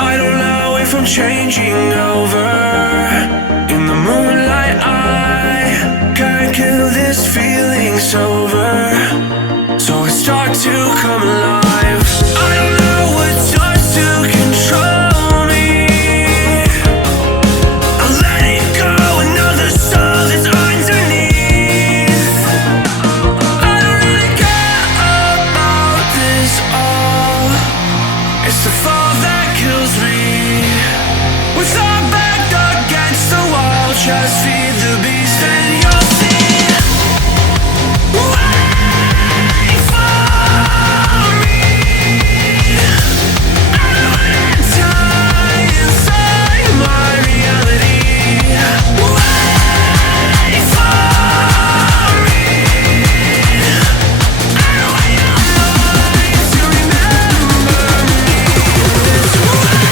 I don't know if I'm changing over. In the moonlight I can't kill this feeling sober. So I start to come alive. I don't know what starts to control me. I let it go, another soul that's underneath. I don't really care about this all. It's the fall that kills me. With our back against the wall, just feed the beast and you'll see. Wait for me. I don't wanna die inside my reality. Wait for me. I don't want your mind to remember me this way.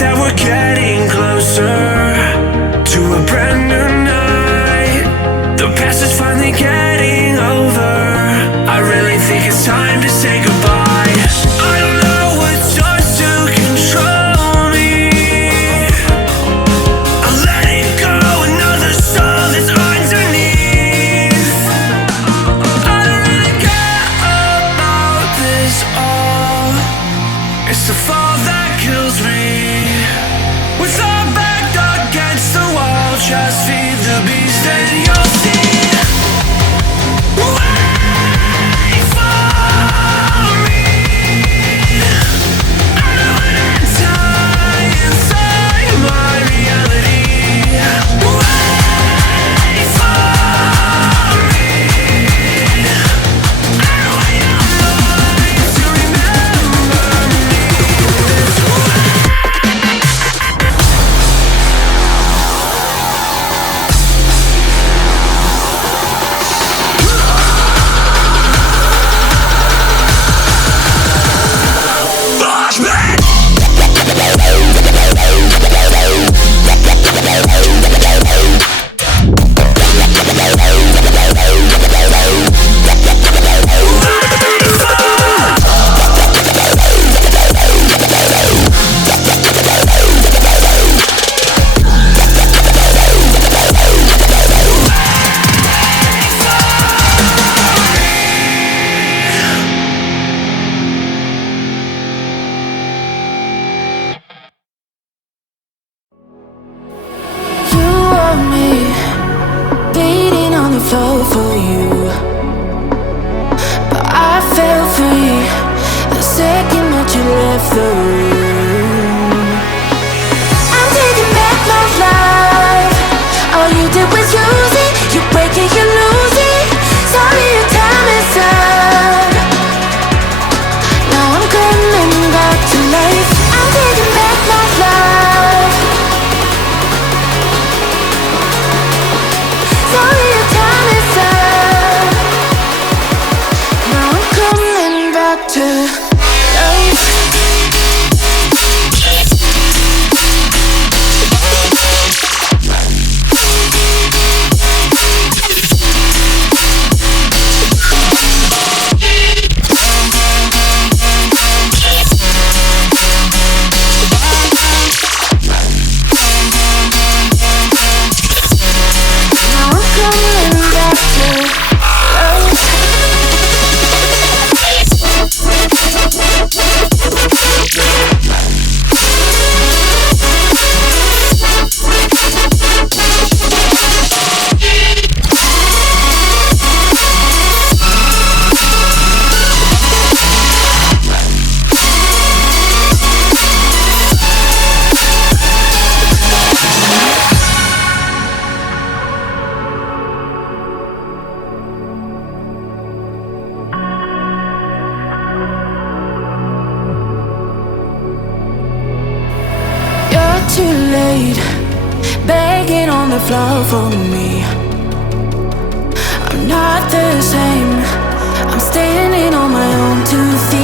That we're getting closer to a brand new night. The past is finally getting over. I really think it's time to say goodbye. I don't know what starts to control me. I let it go, another soul that's underneath. I don't really care about this all. It's the fall that kills me. With our back against the wall, just feed the beast and you'll see. Wait for me. I don't wanna die inside my reality. Wait for me. I don't want your mind to remember me this way. For you, but I fell free the second that you left the room. I'm taking back my life. All you did was use it. You break it, you lose it. Sorry, your time is up. Now I'm coming back to life. I'm taking back my life. Sorry, your time is up. Now I'm coming back to life. too late, begging on the floor for me. I'm not the same, I'm standing on my own 2 feet.